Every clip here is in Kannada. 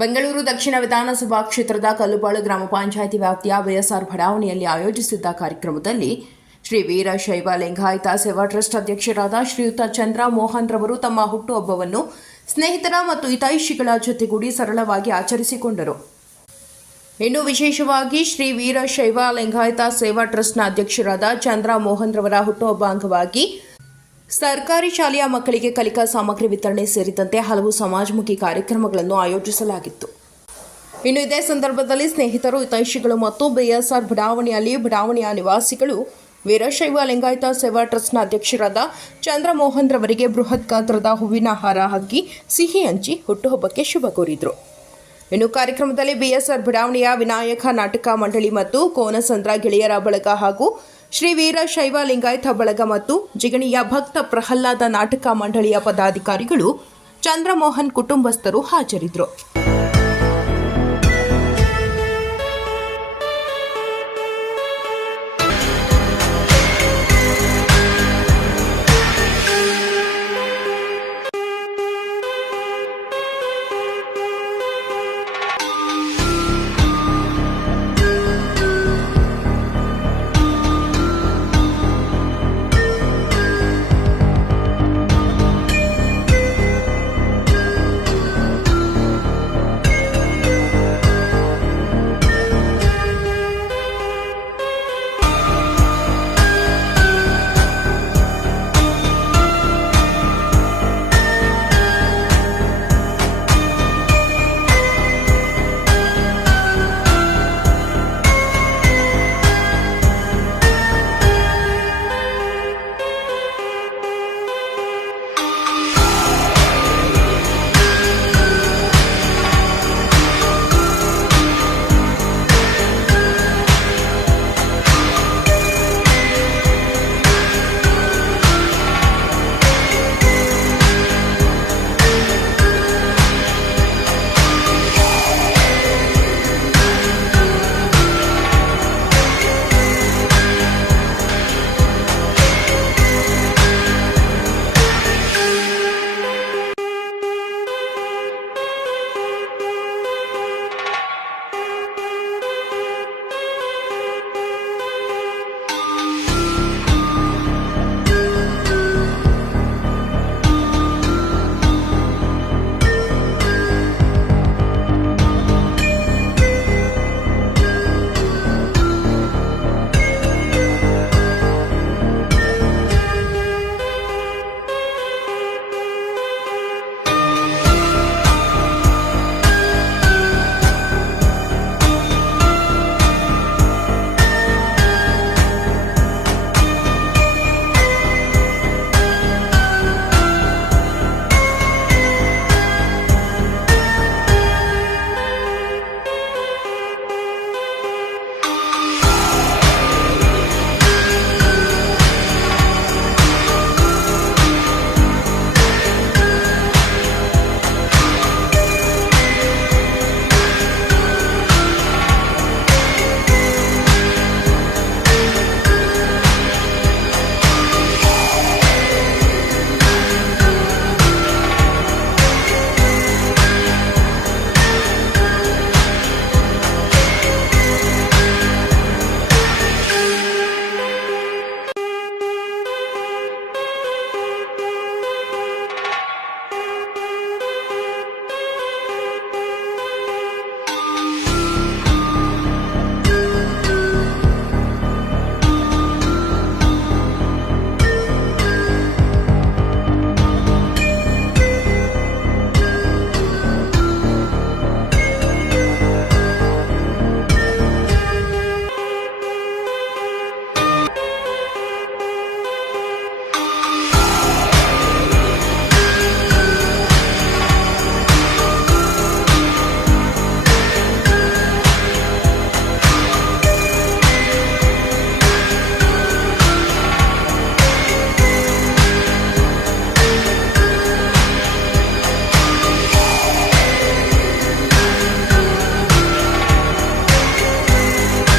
ಬೆಂಗಳೂರು ದಕ್ಷಿಣ ವಿಧಾನಸಭಾ ಕ್ಷೇತ್ರದ ಕಲ್ಲುಬಾಳು ಗ್ರಾಮ ಪಂಚಾಯಿತಿ ವ್ಯಾಪ್ತಿಯ ಬಿಎಸ್ಆರ್ ಬಡಾವಣೆಯಲ್ಲಿ ಆಯೋಜಿಸಿದ್ದ ಕಾರ್ಯಕ್ರಮದಲ್ಲಿ ಶ್ರೀ ವೀರಶೈವ ಲಿಂಗಾಯತ ಸೇವಾ ಟ್ರಸ್ಟ್ ಅಧ್ಯಕ್ಷರಾದ ಶ್ರೀಯುತ ಚಂದ್ರ ಮೋಹನ್ ರವರು ತಮ್ಮ ಹುಟ್ಟುಹಬ್ಬವನ್ನು ಸ್ನೇಹಿತರ ಮತ್ತು ಹಿತೈಷಿಗಳ ಜೊತೆಗೂಡಿ ಸರಳವಾಗಿ ಆಚರಿಸಿಕೊಂಡರು. ಇನ್ನು ವಿಶೇಷವಾಗಿ ಶ್ರೀ ವೀರಶೈವ ಲಿಂಗಾಯತ ಸೇವಾ ಟ್ರಸ್ಟ್ನ ಅಧ್ಯಕ್ಷರಾದ ಚಂದ್ರ ಮೋಹನ್ ರವರ ಹುಟ್ಟುಹಬ್ಬ ಅಂಗವಾಗಿ ಸರ್ಕಾರಿ ಶಾಲೆಯ ಮಕ್ಕಳಿಗೆ ಕಲಿಕಾ ಸಾಮಗ್ರಿ ವಿತರಣೆ ಸೇರಿದಂತೆ ಹಲವು ಸಮಾಜಮುಖಿ ಕಾರ್ಯಕ್ರಮಗಳನ್ನು ಆಯೋಜಿಸಲಾಗಿತ್ತು. ಇನ್ನು ಇದೇ ಸಂದರ್ಭದಲ್ಲಿ ಸ್ನೇಹಿತರು, ಹಿತೈಷಿಗಳು ಮತ್ತು ಬಿಎಸ್ಆರ್ ಬಡಾವಣೆಯ ನಿವಾಸಿಗಳು ವೀರಶೈವ ಲಿಂಗಾಯತ ಸೇವಾ ಟ್ರಸ್ಟ್ನ ಅಧ್ಯಕ್ಷರಾದ ಚಂದ್ರ ಮೋಹನ್ ರವರಿಗೆ ಬೃಹತ್ ಗಾತ್ರದ ಹೂವಿನ ಹಾರ ಹಾಕಿ ಸಿಹಿ ಹಂಚಿ ಹುಟ್ಟುಹಬ್ಬಕ್ಕೆ ಶುಭ ಕೋರಿದರು. ಇನ್ನು ಕಾರ್ಯಕ್ರಮದಲ್ಲಿ ಬಿಎಸ್ಆರ್ ಬಡಾವಣೆಯ ವಿನಾಯಕ ನಾಟಕ ಮಂಡಳಿ ಮತ್ತು ಕೋನಸಂದ್ರ ಗೆಳೆಯರ ಬಳಗ ಹಾಗೂ ಶ್ರೀ ವೀರಶೈವ ಲಿಂಗಾಯತ ಬಳಗ ಮತ್ತು ಜಿಗಣಿಯ ಭಕ್ತ ಪ್ರಹ್ಲಾದ ನಾಟಕ ಮಂಡಳಿಯ ಪದಾಧಿಕಾರಿಗಳು, ಚಂದ್ರಮೋಹನ್ ಕುಟುಂಬಸ್ಥರು ಹಾಜರಿದ್ದರು.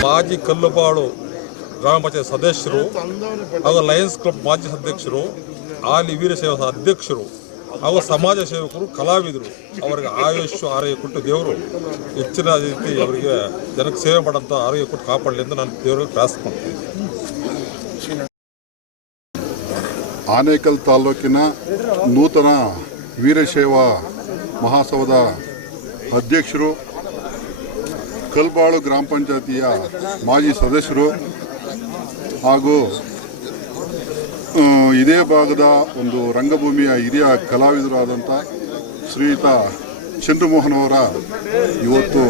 ಮಾಜಿ ಕಲ್ಲುಬಾಳು ಗ್ರಾಮ ಪಂಚಾಯತ್ ಸದಸ್ಯರು ಹಾಗೂ ಲಯನ್ಸ್ ಕ್ಲಬ್ ಮಾಜಿ ಅಧ್ಯಕ್ಷರು, ಹಾಲಿ ವೀರಶೈವ ಅಧ್ಯಕ್ಷರು ಅವರು ಸಮಾಜ ಸೇವಕರು, ಕಲಾವಿದರು. ಅವರಿಗೆ ಆಯುಷ್ಯ ಆರೋಗ್ಯ ಕೊಟ್ಟು ದೇವರು ಹೆಚ್ಚಿನ ರೀತಿ ಅವರಿಗೆ ಜನಕ್ಕೆ ಸೇವೆ ಮಾಡೋಂಥ ಆರೋಗ್ಯ ಕೊಟ್ಟು ಕಾಪಾಡಲಿ ಅಂತ ನಾನು ದೇವರಿಗೆ ಪ್ರಾರ್ಥಿಸ್ಕೊಳ್ತೀನಿ. ಆನೇಕಲ್ ತಾಲೂಕಿನ ನೂತನ ವೀರಶೈವ ಮಹಾಸಭಾದ ಅಧ್ಯಕ್ಷರು, ಕಲ್ಬಾಳು ಗ್ರಾಮ ಪಂಚಾಯತಿಯ ಮಾಜಿ ಸದಸ್ಯರು ಹಾಗೂ ಇದೇ ಭಾಗದ ಒಂದು ರಂಗಭೂಮಿಯ ಹಿರಿಯ ಕಲಾವಿದರಾದಂಥ ಶ್ರೀಯುತ ಚಂದ್ರಮೋಹನ್ ಅವರ ಇವತ್ತು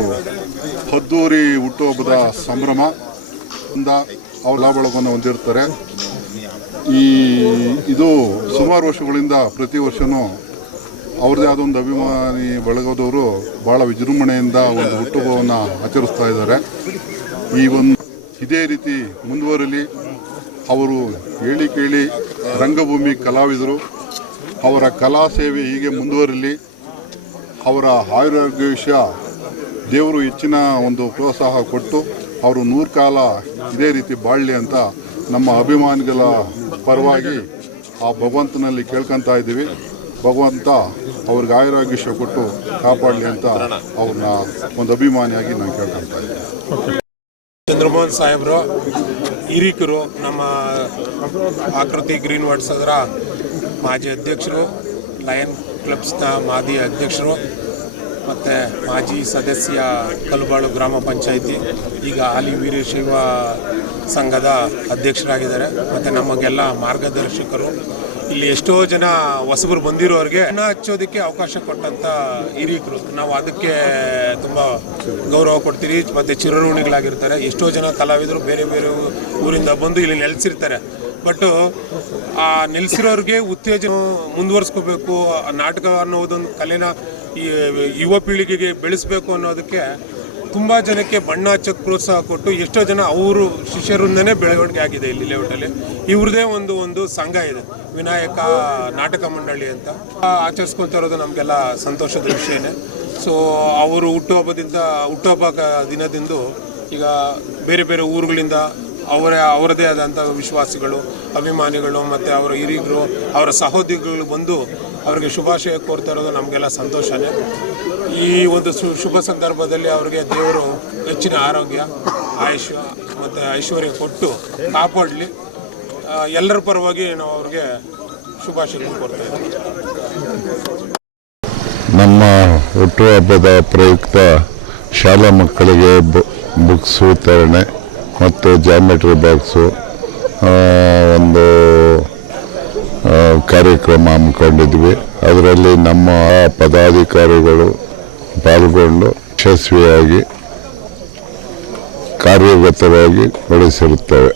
ಅದ್ದೂರಿ ಹುಟ್ಟುಹಬ್ಬದ ಸಂಭ್ರಮದಿಂದ ಅವರು ಲಾಭಗಳನ್ನು ಹೊಂದಿರ್ತಾರೆ. ಇದು ಸುಮಾರು ವರ್ಷಗಳಿಂದ ಪ್ರತಿ ವರ್ಷವೂ ಅವ್ರದ್ದೇ ಆದ ಒಂದು ಅಭಿಮಾನಿ ಬಳಗದವರು ಭಾಳ ವಿಜೃಂಭಣೆಯಿಂದ ಒಂದು ಹುಟ್ಟುಹಬ್ಬವನ್ನು ಆಚರಿಸ್ತಾ ಇದ್ದಾರೆ. ಇದೇ ರೀತಿ ಮುಂದುವರಲಿ. ಅವರು ಹೇಳಿ ಕೇಳಿ ರಂಗಭೂಮಿ ಕಲಾವಿದರು, ಅವರ ಕಲಾ ಸೇವೆ ಹೀಗೆ ಮುಂದುವರಲಿ. ಅವರ ಆಯುರಾರೋಗ್ಯ ದೇವರು ಹೆಚ್ಚಿನ ಒಂದು ಪ್ರೋತ್ಸಾಹ ಕೊಟ್ಟು ಅವರು 100 ಕಾಲ ಇದೇ ರೀತಿ ಬಾಳಲಿ ಅಂತ ನಮ್ಮ ಅಭಿಮಾನಿಗಳ ಪರವಾಗಿ ಆ ಭಗವಂತನಲ್ಲಿ ಕೇಳ್ಕೊತಾ ಇದ್ದೀವಿ. ಭಗವಂತ ಅವ್ರಿಗೆ ಆಯುರಾರೋಗ್ಯ ಕೊಟ್ಟು ಕಾಪಾಡಲಿ ಅಂತ ಅವ್ರನ್ನ ಒಂದು ಅಭಿಮಾನಿಯಾಗಿ ನಾನು ಕೇಳ್ಕೊತಾ ಇದ್ದೀನಿ. ಚಂದ್ರಮೋಹನ್ ಸಾಹೇಬರು ಹಿರೀಕರು, ನಮ್ಮ ಆಕೃತಿ ಗ್ರೀನ್ ವಾರ್ಡ್ಸ್ ಅದರ ಮಾಜಿ ಅಧ್ಯಕ್ಷರು, ಲಯನ್ ಕ್ಲಬ್ಸ್ನ ಮಾಜಿ ಅಧ್ಯಕ್ಷರು ಮತ್ತು ಮಾಜಿ ಸದಸ್ಯ ಕಲ್ಬಾಳು ಗ್ರಾಮ ಪಂಚಾಯಿತಿ, ಈಗ ಹಾಲಿ ವೀರಶೈವ ಸಂಘದ ಅಧ್ಯಕ್ಷರಾಗಿದ್ದಾರೆ. ಮತ್ತು ನಮಗೆಲ್ಲ ಮಾರ್ಗದರ್ಶಕರು. ಇಲ್ಲಿ ಎಷ್ಟೋ ಜನ ಹೊಸಬರು ಬಂದಿರೋರಿಗೆ ಅನ್ನ ಹಚ್ಚೋದಕ್ಕೆ ಅವಕಾಶ ಕೊಟ್ಟಂಥ ಹಿರೀಕರು, ನಾವು ಅದಕ್ಕೆ ತುಂಬ ಗೌರವ ಕೊಡ್ತೀರಿ. ಮತ್ತು ಚಿರಋಣಿಗಳಾಗಿರ್ತಾರೆ. ಎಷ್ಟೋ ಜನ ಕಲಾವಿದರು ಬೇರೆ ಬೇರೆ ಊರಿಂದ ಬಂದು ಇಲ್ಲಿ ನೆಲೆಸಿರ್ತಾರೆ. ಬಟ್ ಆ ನೆಲೆಸಿರೋರಿಗೆ ಉತ್ತೇಜನ ಮುಂದುವರಿಸ್ಕೋಬೇಕು, ನಾಟಕ ಅನ್ನೋದೊಂದು ಕಲೆನ ಈ ಯುವ ಪೀಳಿಗೆಗೆ ಬೆಳೆಸಬೇಕು ಅನ್ನೋದಕ್ಕೆ ತುಂಬ ಜನಕ್ಕೆ ಬಣ್ಣ ಹಚ್ಚೋಕ್ಕೆ ಪ್ರೋತ್ಸಾಹ ಕೊಟ್ಟು ಎಷ್ಟೋ ಜನ ಅವರು ಶಿಷ್ಯರಿಂದನೇ ಬೆಳವಣಿಗೆ ಆಗಿದೆ. ಇಲ್ಲಿ ಲೇಔಟಲ್ಲಿ ಇವ್ರದೇ ಒಂದು ಸಂಘ ಇದೆ, ವಿನಾಯಕ ನಾಟಕ ಮಂಡಳಿ ಅಂತ. ಆಚರಿಸ್ಕೊಳ್ತಾ ಇರೋದು ನಮಗೆಲ್ಲ ಸಂತೋಷದ ವಿಷಯನೇ. ಸೊ ಅವರು ಹುಟ್ಟುಹಬ್ಬ ದಿನದಿಂದ ಈಗ ಬೇರೆ ಬೇರೆ ಊರುಗಳಿಂದ ಅವರದೇ ಆದಂಥ ವಿಶ್ವಾಸಿಗಳು, ಅಭಿಮಾನಿಗಳು ಮತ್ತು ಅವರ ಹಿರಿಯರು, ಅವರ ಸಹೋದರಿಗಳು ಬಂದು ಅವರಿಗೆ ಶುಭಾಶಯ ಕೋರ್ತಾ ಇರೋದು ನಮಗೆಲ್ಲ ಸಂತೋಷನೇ. ಈ ಒಂದು ಶುಭ ಸಂದರ್ಭದಲ್ಲಿ ಅವರಿಗೆ ದೇವರು ಹೆಚ್ಚಿನ ಆರೋಗ್ಯ, ಆಯುಷ್ಯ ಮತ್ತು ಐಶ್ವರ್ಯ ಕೊಟ್ಟು ಕಾಪಾಡಲಿ. ಎಲ್ಲರ ಪರವಾಗಿ ನಾವು ಅವ್ರಿಗೆ ಶುಭಾಶಯ ಕೋರ್ತಾ ಇದ್ದೀವಿ. ನಮ್ಮ ಹುಟ್ಟುಹಬ್ಬದ ಪ್ರಯುಕ್ತ ಶಾಲಾ ಮಕ್ಕಳಿಗೆ ಬುಕ್ಸ್ ವಿತರಣೆ ಮತ್ತು ಜಾಮೆಟ್ರಿ ಬಾಕ್ಸು ಒಂದು ಕಾರ್ಯಕ್ರಮ ಹಮ್ಮಿಕೊಂಡಿದ್ವಿ. ಅದರಲ್ಲಿ ನಮ್ಮ ಪದಾಧಿಕಾರಿಗಳು ಪಾಲ್ಗೊಂಡು ಯಶಸ್ವಿಯಾಗಿ ಕಾರ್ಯಗತವಾಗಿ ಗೊಳಿಸಿರುತ್ತವೆ.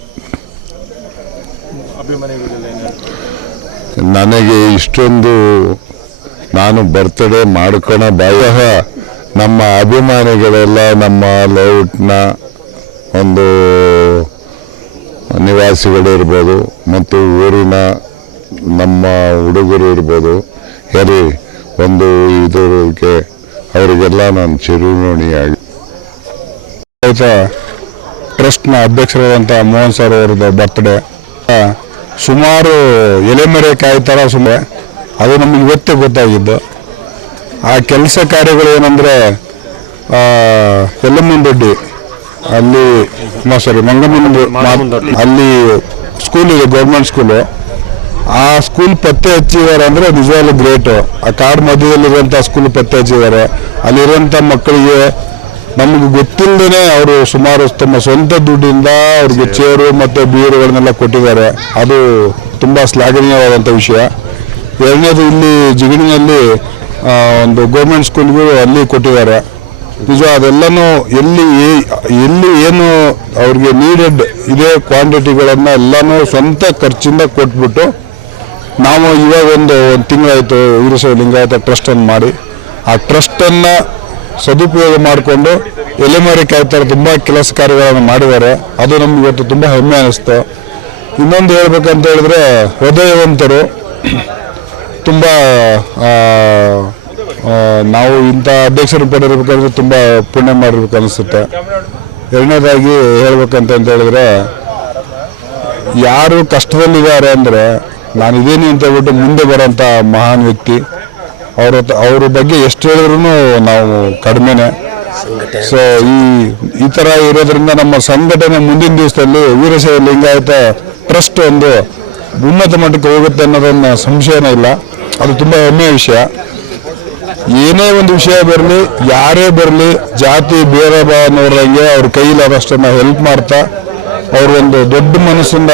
ನನಗೆ ಇಷ್ಟೊಂದು ನಾನು ಬರ್ತ್ಡೇ ಮಾಡ್ಕೊಳ ಬಾಯಹ ನಮ್ಮ ಅಭಿಮಾನಿಗಳೆಲ್ಲ ನಮ್ಮ ಲೇಔಟ್ನ ಒಂದು ನಿವಾಸಿಗಳಿರ್ಬೋದು ಮತ್ತು ಊರಿನ ನಮ್ಮ ಹುಡುಗರು ಇರ್ಬೋದು, ಒಂದು ಇದಕ್ಕೆ ಅವರಿಗೆಲ್ಲ ನಾನು ಚಿರಋಣಿಯಾಗಿ. ಟ್ರಸ್ಟ್ನ ಅಧ್ಯಕ್ಷರಾದಂಥ ಮೋಹನ್ ಸರ್ ಅವ್ರದ್ದು ಬರ್ತ್ಡೇ ಸುಮಾರು ಎಲೆಮರೆ ಕಾಯ್ತಾರ ಸುಮ್ಮನೆ ಅದು ನಮಗೆ ಇವತ್ತೇ ಗೊತ್ತಾಗಿದ್ದು. ಆ ಕೆಲಸ ಕಾರ್ಯಗಳು ಏನಂದರೆ ಎಲ್ಲಮ್ಮನದೊಡ್ಡಿ ಅಲ್ಲಿ ಮಂಗಮ್ಮನ ಅಲ್ಲಿ ಸ್ಕೂಲ್ ಇದೆ, ಗೌರ್ಮೆಂಟ್ ಸ್ಕೂಲು. ಆ ಸ್ಕೂಲ್ ಪತ್ತೆ ಹಚ್ಚಿದ್ದಾರೆ ಅಂದರೆ ನಿಜವಾಗ್ಲೂ ಗ್ರೇಟು. ಆ ಕಾಡು ಮಧ್ಯದಲ್ಲಿರುವಂಥ ಸ್ಕೂಲ್ ಪತ್ತೆ ಹಚ್ಚಿದ್ದಾರೆ. ಅಲ್ಲಿರುವಂಥ ಮಕ್ಕಳಿಗೆ ನಮಗೆ ಗೊತ್ತಿಲ್ಲದೇ ಅವರು ಸುಮಾರು ತಮ್ಮ ಸ್ವಂತ ದುಡ್ಡಿಂದ ಅವ್ರಿಗೆ ಚೇರು ಮತ್ತು ಬೀರುಗಳನ್ನೆಲ್ಲ ಕೊಟ್ಟಿದ್ದಾರೆ. ಅದು ತುಂಬ ಶ್ಲಾಘನೀಯವಾದಂಥ ವಿಷಯ. ಎರಡನೇದು, ಇಲ್ಲಿ ಜಿಗಣಿಯಲ್ಲಿ ಒಂದು ಗೌರ್ಮೆಂಟ್ ಸ್ಕೂಲ್ಗೂ ಅಲ್ಲಿ ಕೊಟ್ಟಿದ್ದಾರೆ. ನಿಜ ಅದೆಲ್ಲನೂ ಎಲ್ಲಿ ಏನು ಅವ್ರಿಗೆ ನೀಡೆಡ್ ಇದೇ ಕ್ವಾಂಟಿಟಿಗಳನ್ನು ಎಲ್ಲನೂ ಸ್ವಂತ ಖರ್ಚಿಂದ ಕೊಟ್ಬಿಟ್ಟು ನಾವು ಇವಾಗ ಒಂದು ತಿಂಗಳಾಯಿತು ವೀರಶೈವ ಲಿಂಗಾಯತ ಟ್ರಸ್ಟನ್ನು ಮಾಡಿ ಆ ಟ್ರಸ್ಟನ್ನು ಸದುಪಯೋಗ ಮಾಡಿಕೊಂಡು ಎಲೆಮರೆ ಕಾಯ್ತಾರೆ ತುಂಬ ಕೆಲಸ ಕಾರ್ಯಗಳನ್ನು ಮಾಡಿದ್ದಾರೆ. ಅದು ನಮ್ಗೆ ಇವತ್ತು ತುಂಬ ಹೆಮ್ಮೆ ಅನ್ನಿಸ್ತು. ಇನ್ನೊಂದು ಹೇಳ್ಬೇಕಂತ ಹೇಳಿದ್ರೆ ಹೃದಯವಂತರು ತುಂಬ ನಾವು ಇಂಥ ಅಧ್ಯಕ್ಷರು ಪಡೆದಿರ್ಬೇಕಾದ್ರೆ ತುಂಬ ಪುಣ್ಯ ಮಾಡಿರ್ಬೇಕು ಅನಿಸುತ್ತೆ. ಎರಡನೇದಾಗಿ ಹೇಳ್ಬೇಕಂತ ಹೇಳಿದ್ರೆ ಯಾರು ಕಷ್ಟದಲ್ಲಿದ್ದಾರೆ ಅಂದರೆ ನಾನು ಇದೇನು ಅಂತ ಹೇಳ್ಬಿಟ್ಟು ಮುಂದೆ ಬರೋಂಥ ಮಹಾನ್ ವ್ಯಕ್ತಿ ಅವ್ರ ಬಗ್ಗೆ ಎಷ್ಟು ಹೇಳಿದ್ರು ನಾವು ಕಡಿಮೆನೆ. ಸೊ ಈ ಥರ ಇರೋದ್ರಿಂದ ನಮ್ಮ ಸಂಘಟನೆ ಮುಂದಿನ ದಿವಸದಲ್ಲಿ ವೀರಶೈವ ಲಿಂಗಾಯತ ಟ್ರಸ್ಟ್ ಒಂದು ಉನ್ನತ ಮಟ್ಟಕ್ಕೆ ಹೋಗುತ್ತೆ ಅನ್ನೋದನ್ನ ಸಂಶಯನೇ ಇಲ್ಲ. ಅದು ತುಂಬ ಹೆಮ್ಮೆಯ ವಿಷಯ. ಏನೇ ಒಂದು ವಿಷಯ ಬರಲಿ, ಯಾರೇ ಬರಲಿ, ಜಾತಿ ಭೇದ ಭಾವ ನೋಡ್ದಂಗೆ ಅವ್ರ ಕೈಲಾದಷ್ಟನ್ನು ಹೆಲ್ಪ್ ಮಾಡ್ತಾ ಅವರು ಒಂದು ದೊಡ್ಡ ಮನಸ್ಸಿಂದ,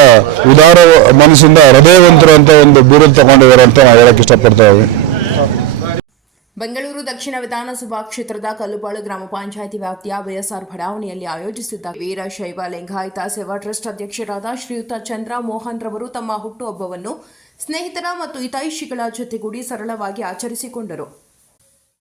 ಉದಾರ ಮನಸ್ಸಿಂದ ಹೃದಯವಂತರು ಅಂತ ಒಂದು ಬಿರುದು ತಗೊಂಡಿದ್ದಾರೆ ಅಂತ ನಾವು ಹೇಳಕ್ಕೆ ಇಷ್ಟಪಡ್ತಾ ಇದ್ದೀವಿ. ಬೆಂಗಳೂರು ದಕ್ಷಿಣ ವಿಧಾನಸಭಾ ಕ್ಷೇತ್ರದ ಕಲ್ಲುಬಾಳು ಗ್ರಾಮ ಪಂಚಾಯಿತಿ ವ್ಯಾಪ್ತಿಯ ಬಿಎಸ್ಆರ್ ಬಡಾವಣೆಯಲ್ಲಿ ಆಯೋಜಿಸಿದ್ದ ವೀರಶೈವ ಲಿಂಗಾಯತ ಸೇವಾ ಟ್ರಸ್ಟ್ ಅಧ್ಯಕ್ಷರಾದ ಶ್ರೀಯುತ ಚಂದ್ರ ಮೋಹನ್ ರವರು ತಮ್ಮ ಹುಟ್ಟುಹಬ್ಬವನ್ನು ಸ್ನೇಹಿತರ ಮತ್ತು ಹಿತೈಷಿಗಳ ಜೊತೆಗೂಡಿ ಸರಳವಾಗಿ ಆಚರಿಸಿಕೊಂಡರು.